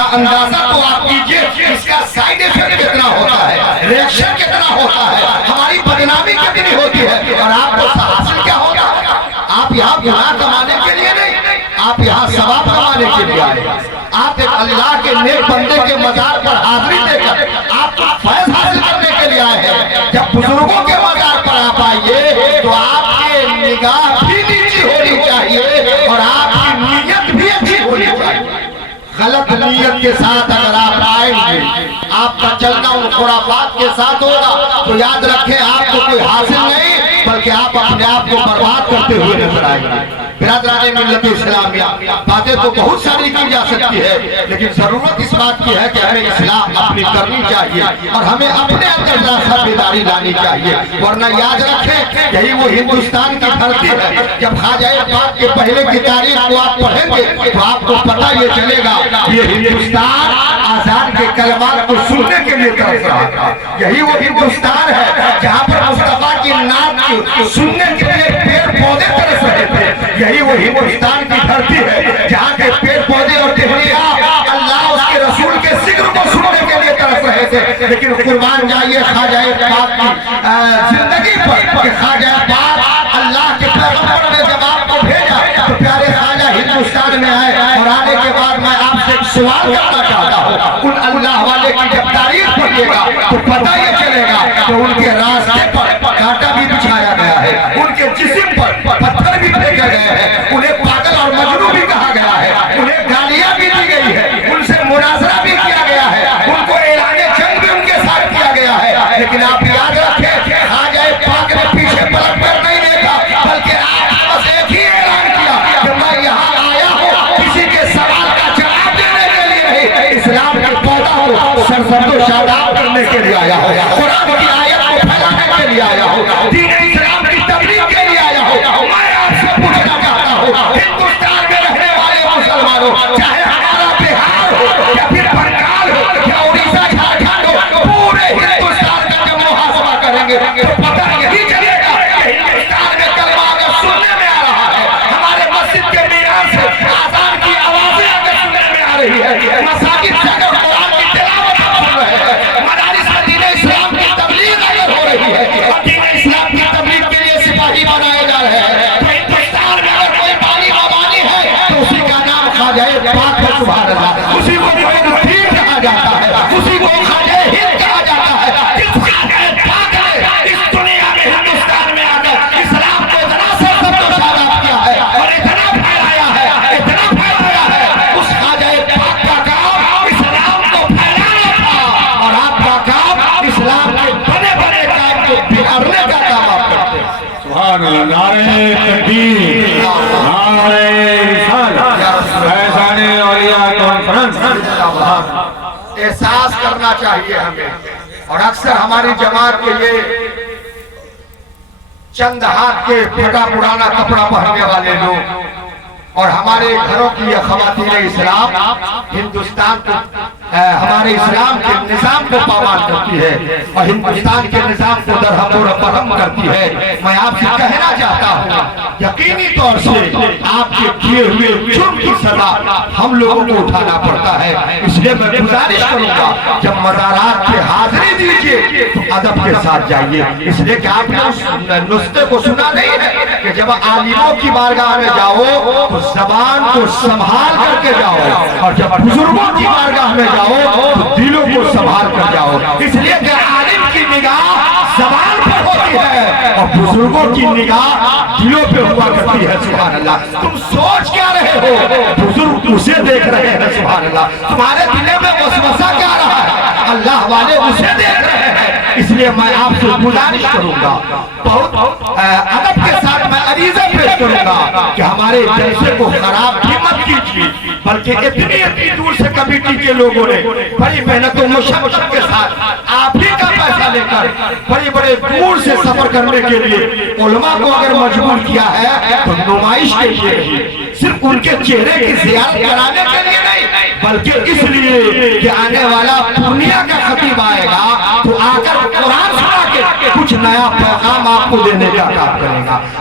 ذرا اندازہ تو آپ کیجئے اس کا سائیڈ ایفیکٹ کتنا ہوتا ہے، ریاکشن کتنا ہوتا ہے، ہماری بدنامی کتنی ہوتی ہے، اور آپ کو حاصل کیا ہوگا؟ آپ یہاں گناہ کمانے کے لیے نہیں، آپ یہاں ثواب کمانے کے لیے آئے، آپ ایک اللہ کے نیک بندے کے مزار پر حاضری دے کر آپ کو فیض حاصل کرنے کے لیے آئے ہیں۔ جب بزرگوں کے مزار پر آپ آئیے تو آپ کے نگاہ بھی نیچی ہونی چاہیے اور آپ کی نیت بھی اچھی ہونی چاہیے۔ غلط نیت کے ساتھ اگر آپ آئیں گے، آپ کا چلنا ان خرافات کے ساتھ ہوگا تو یاد رکھیں آپ کو کوئی حاصل نہیں بلکہ آپ اپنے آپ کو برباد کرتے ہوئے نظر آئیں گے۔ برادران ملت اسلامیہ، باتیں تو بہت ساری کی جا سکتی ہے لیکن ضرورت اس بات کی ہے کہ ہمیں اصلاح اپنی کرنی چاہیے اور ہمیں اپنے اندر ذرا بیداری لانی چاہیے، ورنہ یاد رکھیں یہی وہ ہندوستان کی دھرتی ہے۔ جب خواجہ پاک کے پہلے کی تاریخ کو آپ پڑھیں گے تو آپ کو پتہ یہ چلے گا یہ ہندوستان آزاد کے کلمات کو سننے کے لیے طرف رہا تھا۔ یہی وہ ہندوستان ہے جہاں پر مصطفیٰ کی نعت سننے کے لیے پیڑ پودے طرف رہے تھے۔ یہی وہ ہندوستان کی دھرتی ہے جہاں کے پیڑ پودے اور ٹہنیاں اللہ اس کے رسول کے ذکر کو سننے کے لیے طرف رہے تھے۔ لیکن قربان جائیے خواجہ پاک کی زندگی پر کہ خواجہ پاک اللہ کے پیغمبر نے جب آپ کو بھیجا تو پیارے خواجہ ہندوستان میں آئے، اور آنے کے بعد میں آپ سے ایک سوال کرنا چاہتا ہوں۔ ان اللہ والے کی جب تاریخ پڑھیے گا تو پتہ یہ چلے گا کہ ان کے راستے پر کانٹا بھی بچھایا گیا ہے، ان کے جسم پر پتھر بھی پھینکے گئے ہیں، انہیں پاگل اور مجنون بھی کہا گیا ہے، انہیں گالیاں بھی دی گئی ہے، ان سے مناظرہ بھی کیا گیا ہے، ان کو اعلان جنگ بھی ان کے ساتھ کیا گیا ہے۔ لیکن آپ یاد رکھیں خواجہ پاک نے پیچھے پلٹ کر نہیں دیکھا بلکہ آپ بس ایک ہی اعلان کیا کہ میں یہاں آیا ہوں کسی کے سوال کا جواب دینے کے لیے نہیں، اسلام کے پودا کو سرسبز و شاداب کرنے کے لیے آیا ہوں، قرآن کی آیت کو پھیلانے کے لیے آیا ہوں، دین اسلام کی تبلیغ کے لیے آیا ہوں۔ میں آپ سے پوچھنا چاہتا ہوں ہندوستان میں رہنے والے مسلمانوں، چاہے ہمارا بہار ہو یا پھر بنگال ہو یا اڑیسہ جھارکھنڈ ہو، پورے ہندوستان کا جب محاسبہ کریں گے تو پتہ یہی چلے گا کہ ہندوستان میں کلمہ اگر سننے میں آ رہا ہے، ہمارے مسجد کے مینار سے آذان کی آوازیں اگر سننے میں آ رہی ہے، مساجد سے اگر قرآن کی تلاوت ہم سن رہے ہیں، مدارس میں دین اسلام کی تبلیغ اگر ہو رہی ہے اور دین اسلام کی تبلیغ کے لیے سپاہی بنائے جا رہے ہیں، تو ہندوستان میں اگر کوئی بانی مبانی ہے تو اسی کا نام خواجہ پاک ہے، سبحان اللہ، اسی کو معین الدین کہا جاتا ہے، اسی کو خواجہ ہند کہا جاتا ہے۔ جس خواجہ پاک نے اس دنیا میں ہندوستان میں آ کر اسلام کو ذرا سے سب و شاداب کیا ہے اور اتنا پھیلایا ہے، اتنا پھیلایا ہے، اس خواجہ پاک کا کام اسلام کو پھیلانا تھا اور آپ کا کام اسلام کے بڑے بڑے کام کو بگاڑنے کا کام آپ کرتے ہیں۔ سبحان اللہ، نعرہ تکبیر، نعرہ رسالت، فیضان اولیاء کانفرنس۔ احساس کرنا چاہیے ہمیں، اور اکثر ہماری جماعت کے یہ چند ہاتھ کے پھٹا پرانا کپڑا پہننے والے لوگ اور ہمارے گھروں کی یہ خواتین اسلام ہندوستان کو ہمارے اسلام کے نظام کو پامال کرتی ہے اور ہندوستان کے نظام کو درہم و برہم کرتی ہے۔ میں آپ سے کہنا چاہتا ہوں یقینی طور سے آپ کے کیے ہوئے جرم کی سزا ہم لوگوں کو اٹھانا پڑتا ہے، اس لیے میں گزارش کروں گا جب مزارات پہ حاضری دیجیے تو ادب کے ساتھ جائیے، اس لیے کہ آپ نے اس نسخے کو سنا نہیں ہے کہ جب عالموں کی بارگاہ میں جاؤ تو زبان کو سنبھال کر کے جاؤ اور جب بزرگوں کی بارگاہ میں جاؤ تو دلوں کو سنبھال کر جاؤ، اس لیے کہ عالم کی نگاہ زبان پر ہوتی ہے اور بزرگوں کی نگاہ دلوں پہ ہوا کرتی ہے۔ سبحان اللہ، تم سوچ کیا رہے ہو، بزرگ اسے دیکھ رہے ہیں۔ سبحان اللہ، تمہارے دل میں وسوسہ کیا رہا ہے، اللہ والے اسے دیکھ رہے ہیں۔ اس لیے میں آپ سے گزارش کروں گا، بہت ادب کے ساتھ میں عریضہ پیش کروں گا کہ ہمارے جلسے کو خراب بھی مت کیجیے، بلکہ اتنی دور سے کمیٹی کے لوگوں نے بڑی محنت و مشقت کے ساتھ آپ ہی کا پیسہ لے کر بڑے بڑے دور سے سفر کرنے کے لیے علماء کو اگر مجبور کیا ہے تو نمائش کے لیے نہیں، صرف ان کے چہرے کی زیارت کرانے کے لیے نہیں، بلکہ اس لیے کہ آنے والا پورنیہ کا خطیب آئے گا تو آ کر قرآن سنا کے کچھ نیا پیغام آپ کو دینے کا کام کرے گا،